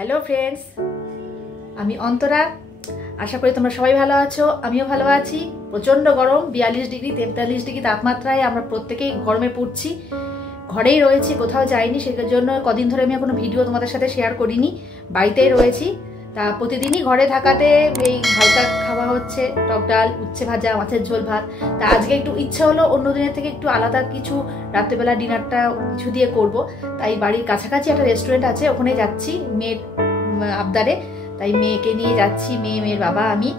Hello friends, আমি অন্তরা। আশা করি তোমরা সবাই ভালো আছো, আমিও ভালো আছি। প্রচণ্ড গরম, 42 ডিগ্রি 43 ডিগ্রি তাপমাত্রায় আমরা প্রত্যেকেই গরমে পড়ছি। ঘরেই রয়েছি, কোথাও যাইনি। সেটার জন্য কদিন ধরে আমি কোনো ভিডিও তোমাদের সাথে শেয়ার করিনি, বাড়িতেই রয়েছি। তা প্রতিদিনই ঘরে থাকাতে এই হালকা খাওয়া হচ্ছে, টক ডাল, উচ্ছে ভাজা, মাছের ঝোল, ভাত। তা আজকে একটু ইচ্ছে হলো অন্য দিনের থেকে একটু আলাদা কিছু, রাত্রেবেলা ডিনারটা কিছু দিয়ে করব। তাই বাড়ির কাছাকাছি একটা রেস্টুরেন্ট আছে, ওখানে যাচ্ছি মেয়ের আবদারে। তাই মেয়েকে নিয়ে যাচ্ছি, মেয়ের বাবা, আমি।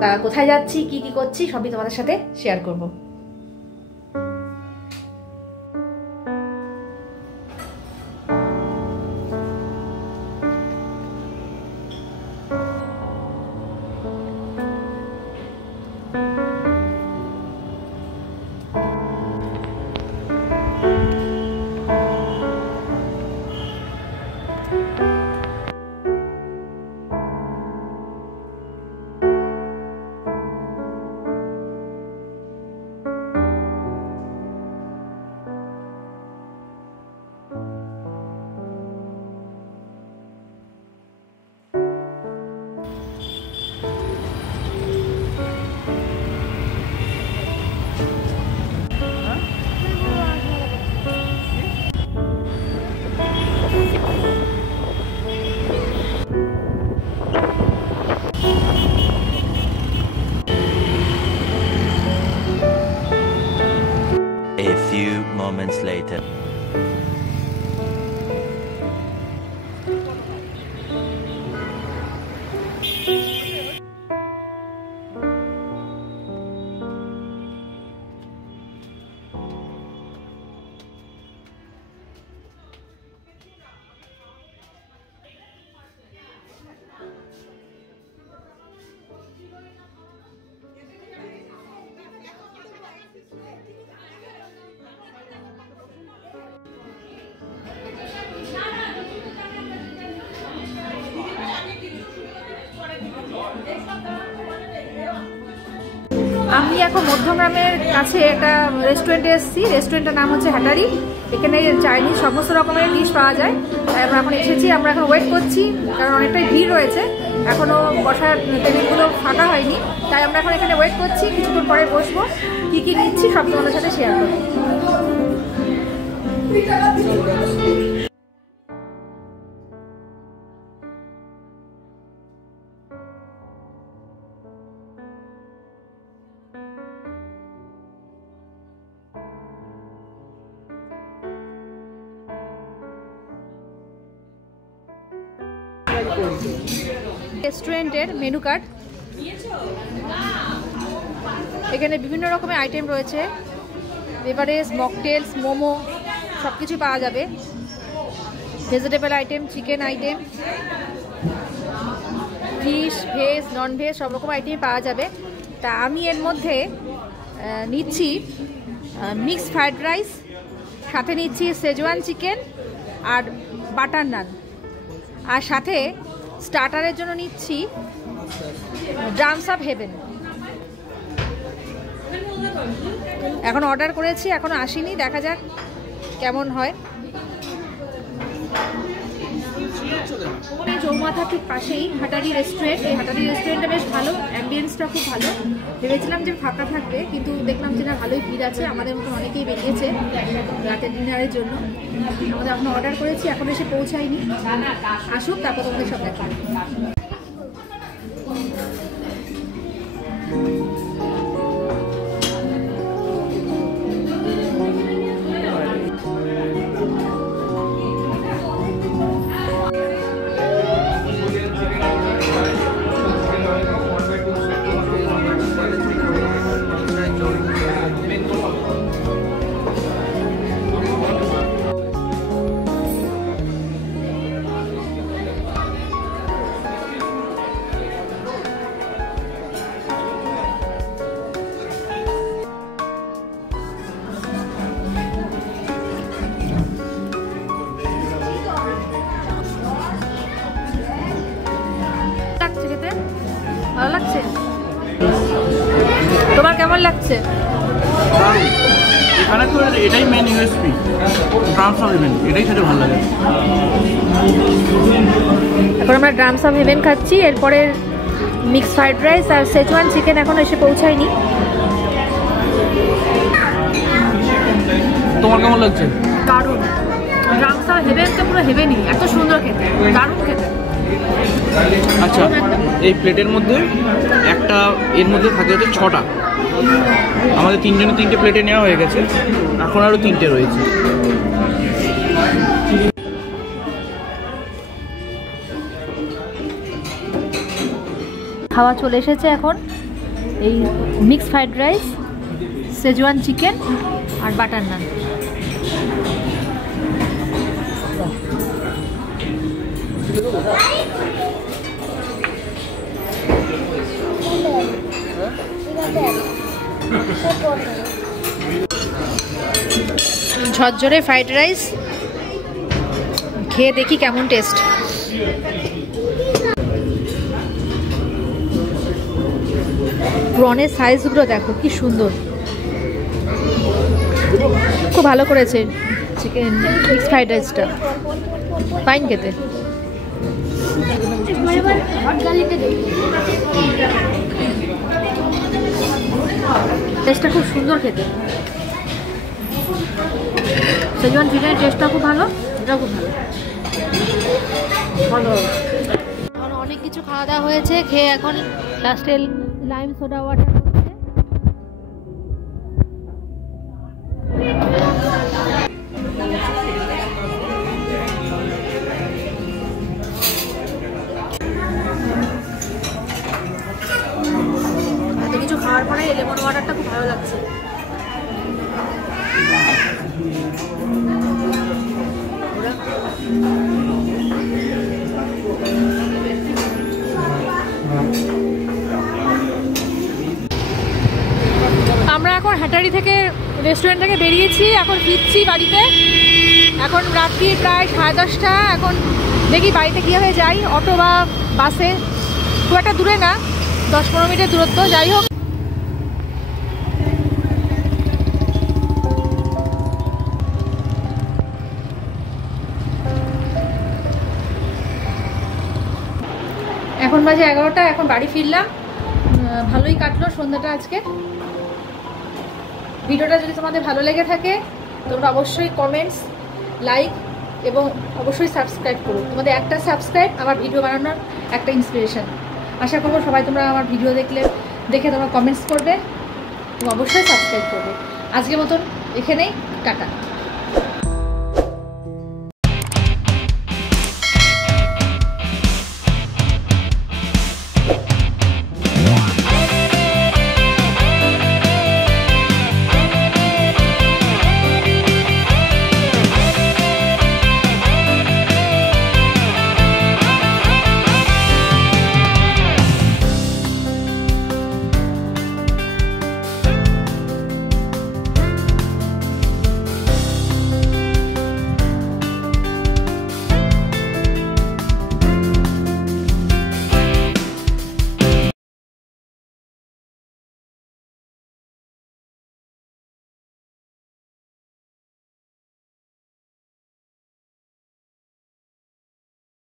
তা কোথায় যাচ্ছি, কি কি করছি সবই তোমাদের সাথে শেয়ার করব। A few moments later. আমি এখন মধ্যমগ্রামের কাছে একটা রেস্টুরেন্টে এসেছি। রেস্টুরেন্টের নাম হচ্ছে হ্যাটারি। এখানে চাইনিজ সমস্ত রকমের ডিশ পাওয়া যায়। তাই আমরা এখন এসেছি, আমরা এখন ওয়েট করছি, কারণ অনেকটাই ভিড় রয়েছে, এখনও বসার টেবিলগুলো ফাঁকা হয়নি। তাই আমরা এখন এখানে ওয়েট করছি, কিছুক্ষণ পরে বসবো। কী কী নিচ্ছি সব তোমাদের সাথে শেয়ার করবো। রেস্টুরেন্টের মেনু কার্ড, এখানে বিভিন্ন রকমের আইটেম রয়েছে। বেভারেজ, মকটেলস, মোমো সব কিছু পাওয়া যাবে। Vegetable item, chicken item, fish, veg, non veg সব রকম আইটেম পাওয়া যাবে। তা আমি এর মধ্যে নিচ্ছি মিক্স ফ্রাইড রাইস, সাথে নিচ্ছি শেজওয়ান চিকেন আর বাটার নান, আর সাথে স্টার্টারের জন্য নিচ্ছি ড্রামস অফ হেভেন। এখন অর্ডার করেছি, এখনো আসেনি, দেখা যাক কেমন হয়। চৌমাথা ঠিক পাশেই হাটারি রেস্টুরেন্ট। এই হাটারি রেস্টুরেন্টটা বেশ ভালো, অ্যাম্বিয়েন্সটা খুব ভালো। ভেবেছিলাম যে ফাঁকা থাকবে, কিন্তু দেখলাম যে না, ভালোই ভিড় আছে। আমাদের মতো অনেকেই বেরিয়েছে রাতের ডিনারের জন্য। আমাদের এখন অর্ডার করেছি, এখন এসে পৌঁছায়নি, আসুক তারপর তোমাদের সব দেখা। ভালো লাগছে? তোমার কেমন লাগছে? এখানে তো এটাই মেন ইউএসপি, ট্রান্সফার ইভেন্ট, এটাই খেতে ভালো লাগে। এখন আমরা ড্রামস অফ হেভেন খাচ্ছি, এরপরে মিক্স ফ্রাইড রাইস আর সেজওয়ান চিকেন এখন এসে পৌঁছায়নি। তোমার কেমন লাগছে? দারুণ, ড্রামস অফ হেভেন তো পুরো হেভেনই, এত সুন্দর খেতে, দারুণ খেতে। আচ্ছা, এই প্লেটের মধ্যে একটা এর মধ্যে থাকে হচ্ছে 6টা। আমাদের 3 জনের 3টে প্লেটে নেওয়া হয়ে গেছে, এখন আরও 3টে রয়েছে। খাওয়া চলে এসেছে এখন, এই mix fried rice, Schezwan chicken আর বাটার নান। ঝরঝরে ফ্রাইড রাইস খেয়ে দেখি কেমন টেস্ট। প্রনের সাইজগুলো দেখো কি সুন্দর, খুব ভালো করেছে চিকেন মিক্স ফ্রাইড রাইসটা, ফাইন খেতে। টেস্টটা খুব সুন্দর খেতে, সেজওয়ান চিকেনের টেস্টটা খুব ভালো, এটাও খুব ভালো। ভালো, এখন অনেক কিছু খাওয়া দাওয়া হয়েছে, খেয়ে এখন লাস্টে লাইম সোডা ওয়াটার করছে। এত কিছু খাওয়ার পরে লেমন ওয়াটারটা খুব ভালো লাগছে। আমরা এখন হ্যাটারি থেকে রেস্টুরেন্ট থেকে বেরিয়েছি, এখন ফিরছি বাড়িতে। এখন রাত্রি প্রায় 10:30। এখন দেখি বাড়িতে কীভাবে যাই, অটো বা বাসে, খুব একটা দূরে না, 10-15 মিনিটের দূরত্ব। যাই হোক, এখন বাজে 11টা, এখন বাড়ি ফিরলাম। ভালোই কাটলো সন্ধ্যাটা আজকে। ভিডিওটা যদি তোমাদের ভালো লেগে থাকে তোমরা অবশ্যই কমেন্টস, লাইক এবং অবশ্যই সাবস্ক্রাইব করো। তোমাদের একটা সাবস্ক্রাইব আমার ভিডিও বানানোর একটা ইন্সপিরেশন। আশা করবো সবাই তোমরা আমার ভিডিও দেখে তোমরা কমেন্টস করবে এবং অবশ্যই সাবস্ক্রাইব করবে। আজকের মতন এখানেই, টাটা।